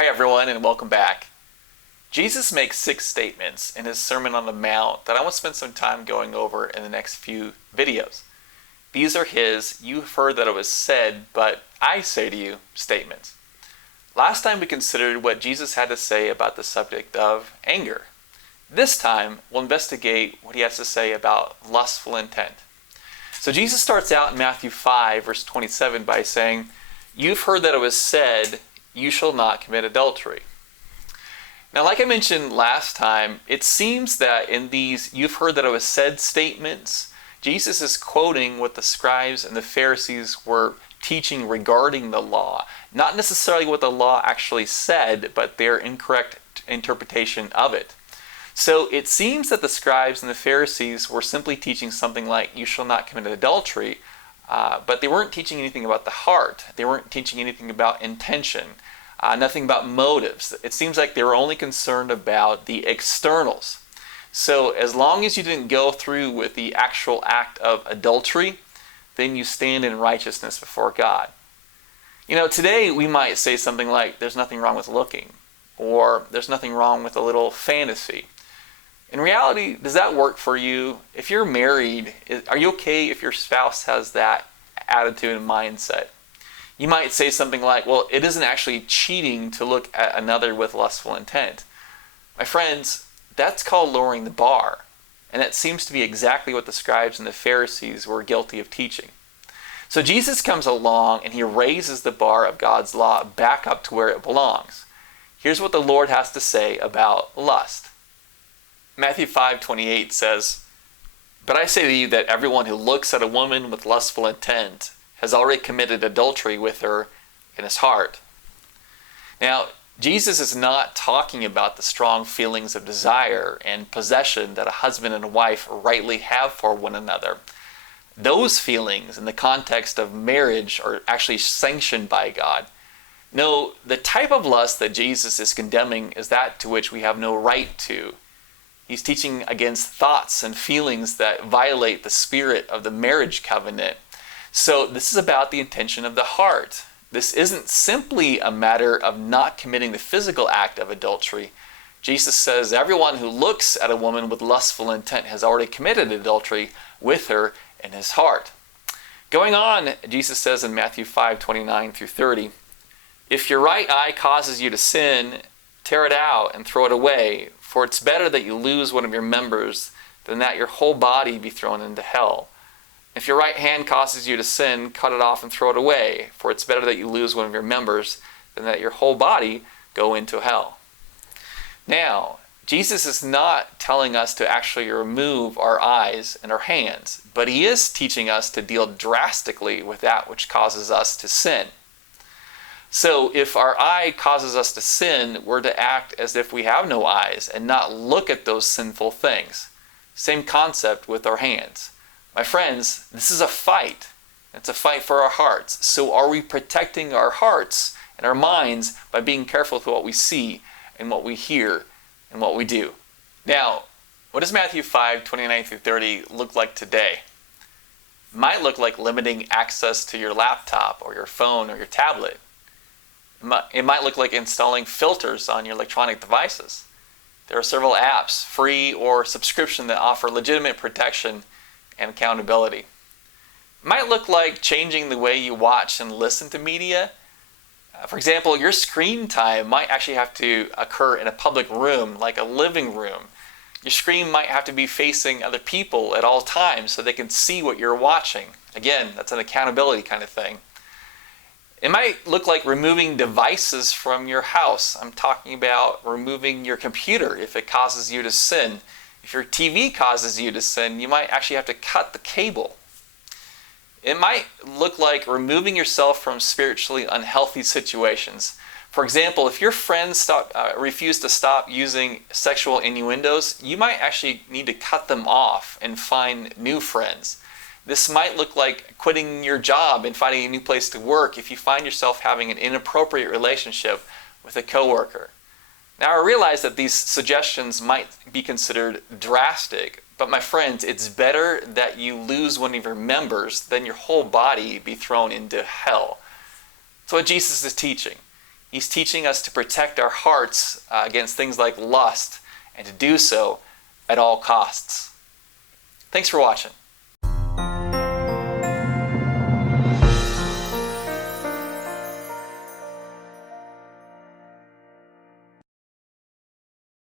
Hi everyone and welcome back. Jesus makes 6 statements in his Sermon on the Mount that I want to spend some time going over in the next few videos. These are his "you've heard that it was said, but I say to you" statements. Last time we considered what Jesus had to say about the subject of anger. This time we'll investigate what he has to say about lustful intent. So Jesus starts out in Matthew 5 verse 27 by saying, "You've heard that it was said, you shall not commit adultery." Now, like I mentioned last time, it seems that in these "you've heard that it was said" statements, Jesus is quoting what the scribes and the Pharisees were teaching regarding the law. Not necessarily what the law actually said, but their incorrect interpretation of it. So it seems that the scribes and the Pharisees were simply teaching something like, "you shall not commit adultery," but they weren't teaching anything about the heart. They weren't teaching anything about intention, nothing about motives. It seems like they were only concerned about the externals. So as long as you didn't go through with the actual act of adultery, then you stand in righteousness before God. You know, today we might say something like, "there's nothing wrong with looking," or "there's nothing wrong with a little fantasy." In reality, does that work for you? If you're married, are you okay if your spouse has that attitude and mindset? You might say something like, "well, it isn't actually cheating to look at another with lustful intent." My friends, that's called lowering the bar. And that seems to be exactly what the scribes and the Pharisees were guilty of teaching. So Jesus comes along and he raises the bar of God's law back up to where it belongs. Here's what the Lord has to say about lust. Matthew 5:28 says, "But I say to you that everyone who looks at a woman with lustful intent has already committed adultery with her in his heart." Now, Jesus is not talking about the strong feelings of desire and possession that a husband and a wife rightly have for one another. Those feelings in the context of marriage are actually sanctioned by God. No, the type of lust that Jesus is condemning is that to which we have no right to. He's teaching against thoughts and feelings that violate the spirit of the marriage covenant. So this is about the intention of the heart. This isn't simply a matter of not committing the physical act of adultery. Jesus says everyone who looks at a woman with lustful intent has already committed adultery with her in his heart. Going on, Jesus says in Matthew 5:29 through 30, "If your right eye causes you to sin, tear it out and throw it away, for it's better that you lose one of your members than that your whole body be thrown into hell. If your right hand causes you to sin, cut it off and throw it away, for it's better that you lose one of your members than that your whole body go into hell." Now, Jesus is not telling us to actually remove our eyes and our hands, but he is teaching us to deal drastically with that which causes us to sin. So if our eye causes us to sin, we're to act as if we have no eyes and not look at those sinful things. Same concept with our hands. My friends, this is a fight. It's a fight for our hearts. So are we protecting our hearts and our minds by being careful with what we see and what we hear and what we do? Now, what does Matthew 5:29 through 30 look like today? It might look like limiting access to your laptop or your phone or your tablet. It might look like installing filters on your electronic devices. There are several apps, free or subscription, that offer legitimate protection and accountability. It might look like changing the way you watch and listen to media. For example, your screen time might actually have to occur in a public room, like a living room. Your screen might have to be facing other people at all times so they can see what you're watching. Again, that's an accountability kind of thing. It might look like removing devices from your house. I'm talking about removing your computer if it causes you to sin. If your TV causes you to sin, you might actually have to cut the cable. It might look like removing yourself from spiritually unhealthy situations. For example, if your friends refuse to stop using sexual innuendos, you might actually need to cut them off and find new friends. This might look like quitting your job and finding a new place to work if you find yourself having an inappropriate relationship with a coworker. Now, I realize that these suggestions might be considered drastic, but my friends, it's better that you lose one of your members than your whole body be thrown into hell. That's what Jesus is teaching. He's teaching us to protect our hearts against things like lust and to do so at all costs. Thanks for watching.